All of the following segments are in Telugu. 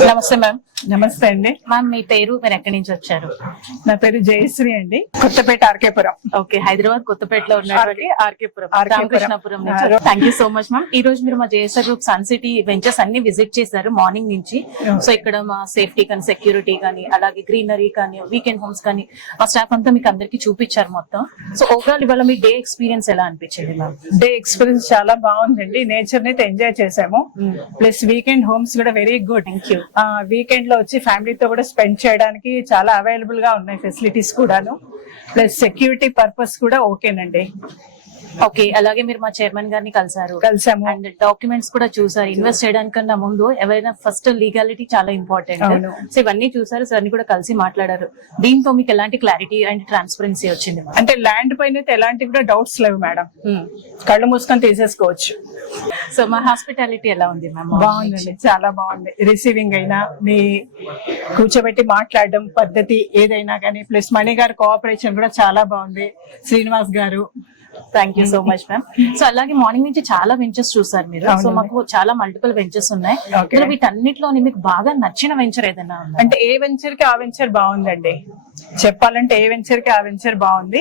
నమస్తే మ్యామ్. నమస్తే అండి. మ్యామ్ మీ పేరు, మీరు ఎక్కడి నుంచి వచ్చారు? నా పేరు జయశ్రీ అండి, కొత్తపేట ఆర్కేపురం. ఓకే, హైదరాబాద్ కొత్తపేటలో ఉన్నటువంటి ఆర్కేపురం, రామకృష్ణాపురం నుంచి. RK Puram. Thank you so much ma'am. ఈ రోజు మీరు మా JSR group Sun City ventures అన్ని విజిట్ చేశారు మార్నింగ్ నుంచి. సో ఇక్కడ మా సేఫ్టీ కానీ, సెక్యూరిటీ కానీ, అలాగే గ్రీనరీ కానీ, వీకెండ్ హోమ్స్ కానీ, మా స్టాఫ్ అంతా మీకు అందరికి చూపించారు మొత్తం. సో ఓవరాల్ ఇవాళ మీ డే ఎక్స్పీరియన్స్ ఎలా అనిపించింది మ్యామ్? డే ఎక్స్పీరియన్స్ చాలా బాగుందండి. నేచర్ ని ఎంజాయ్ చేసాము. ప్లస్ వీకెండ్ హోమ్స్ కూడా very good. Thank you. Weekend లో వచ్చి ఫ్యామిలీతో కూడా స్పెండ్ చేయడానికి చాలా అవైలబుల్ గా ఉన్నాయి ఫెసిలిటీస్ కూడాను. ప్లస్ సెక్యూరిటీ పర్పస్ కూడా ఓకేనండి. ఓకే, అలాగే మీరు మా చైర్మన్ గారిని కలిసాము అండ్ డాక్యుమెంట్స్ కూడా చూసారు. ఇన్వెస్ట్ చేయడానికన్నా ముందు ఎవరైనా ఫస్ట్ లీగాలిటీ చాలా ఇంపార్టెంట్. సో ఇవన్నీ చూసారు, సార్ కూడా కలిసి మాట్లాడారు. దీంతో మీకు ఎలాంటి క్లారిటీ అండ్ ట్రాన్స్పరెన్సీ వచ్చింది? అంటే ల్యాండ్ పైన అయితే ఎలాంటి కూడా డౌట్స్ లేవు మేడం. కళ్ళు మూసుకొని తీసేసుకోవచ్చు. సో మా హాస్పిటాలిటీ ఎలా ఉంది మ్యామ్? బాగుందండి, చాలా బాగుంది. రిసీవింగ్ అయినా, మీ కూర్చోబెట్టి మాట్లాడడం పద్ధతి ఏదైనా కానీ, ప్లస్ మణి గారి కోఆపరేషన్ కూడా చాలా బాగుంది. శ్రీనివాస్ గారు, thank you so much ma'am. So అలాగే మార్నింగ్ నుంచి చాలా వెంచర్స్ చూసారు మీరు. సో మాకు చాలా మల్టిపుల్ వెంచర్స్ ఉన్నాయి. వీటన్నిటిలోని మీకు బాగా నచ్చిన వెంచర్ ఏదైనా? అంటే ఏ వెంచర్ కి ఆ వెంచర్ బాగుందండి. చెప్పాలంటే ఏ వెంచర్ కి ఆ వెంచర్ బాగుంది.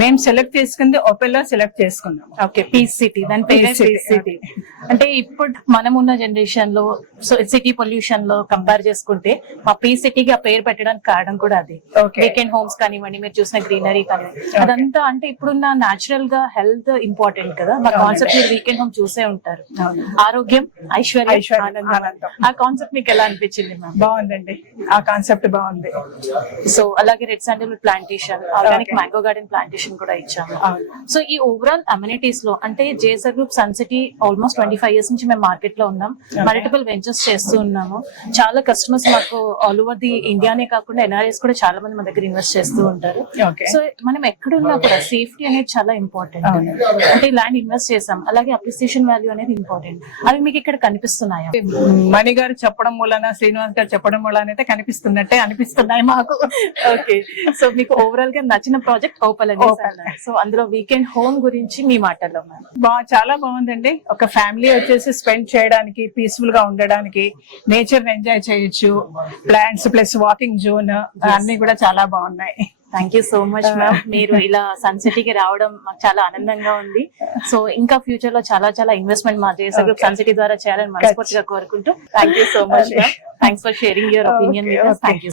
మేము సెలెక్ట్ చేసుకుంది ఒపెల్లా సెలెక్ట్ చేసుకున్నాం. ఓకే, పీస్ సిటీ, దాని పేరు పీస్ సిటీ. అంటే ఇప్పుడు మనం ఉన్న జనరేషన్ లో సో సిటీ పొల్యూషన్ లో కంపేర్ చేసుకుంటే మా పీస్ సిటీకి ఆ పేరు పెట్టడానికి కారణం కూడా అది. వీకెండ్ హోమ్స్ కానివ్వండి, మీరు చూసిన గ్రీనరీ కానివ్వండి, అదంతా అంటే ఇప్పుడున్న న్యాచురల్ గా హెల్త్ ఇంపార్టెంట్ కదా. మా కాన్సెప్ట్ మీరు వీకెండ్ హోమ్ చూసే ఉంటారు. ఆరోగ్యం, ఐశ్వర్యం, ఆనందం. ఆ కాన్సెప్ట్ మీకు ఎలా అనిపించింది మ్యామ్? బాగుందండి, ఆ కాన్సెప్ట్ బాగుంది. సో అలాగే red sandalwood plantation, organic mango garden plantation కూడా ఇచ్చాము. సో ఈ ఓవరాల్ అమ్యూనిటీస్ లో అంటే JSR group Sun City almost 25 years నుంచి మేము మార్కెట్ లో ఉన్నాం. మల్టిపుల్ వెంచర్స్ చేస్తూ ఉన్నాము. చాలా కస్టమర్స్ మాకు ఆల్ ఓవర్ ది ఇండియానే కాకుండా ఎన్ఆర్ఐస్ కూడా చాలా మంది మా దగ్గర ఇన్వెస్ట్ చేస్తూ ఉంటారు. సో మనం ఎక్కడున్నా కూడా సేఫ్టీ అనేది చాలా ఇంపార్టెంట్. అంటే ల్యాండ్ ఇన్వెస్ట్ చేసాం, అలాగే అప్రిసియేషన్ వాల్యూ అనేది ఇంపార్టెంట్. అవి మీకు ఇక్కడ కనిపిస్తున్నాయా? మణి గారు చెప్పడం మూలన, శ్రీనివాస్ గారు చెప్పడం మూలన అయితే కనిపిస్తున్నట్టే అనిపిస్తున్నాయి మాకు. ఓకే, సో మీకు ఓవరాల్ గా నచ్చిన ప్రాజెక్ట్ ఓపెల్ అని. సో అందులో వీకెండ్ హోమ్ గురించి మీ మాటల్లో? చాలా బాగుందండి. ఒక ఫ్యామిలీ వచ్చేసి స్పెండ్ చేయడానికి, పీస్ఫుల్ గా ఉండడానికి, నేచర్ ఎంజాయ్ చేయొచ్చు. ప్లాంట్స్ ప్లస్ వాకింగ్ జోన్ అన్ని కూడా చాలా బాగున్నాయి. Thank you so much ma'am. మీరు ఇలా సన్ సిటీకి రావడం మాకు చాలా ఆనందంగా ఉంది. సో ఇంకా ఫ్యూచర్ లో చాలా చాలా ఇన్వెస్ట్మెంట్ మా జేఎస్ఆర్ గ్రూప్ సన్ సిటీ ద్వారా చేయాలని మనస్ఫూర్తిగా కోరుకుంటూ thank you so much ma'am. Thanks for sharing your opinion with us. Thank you.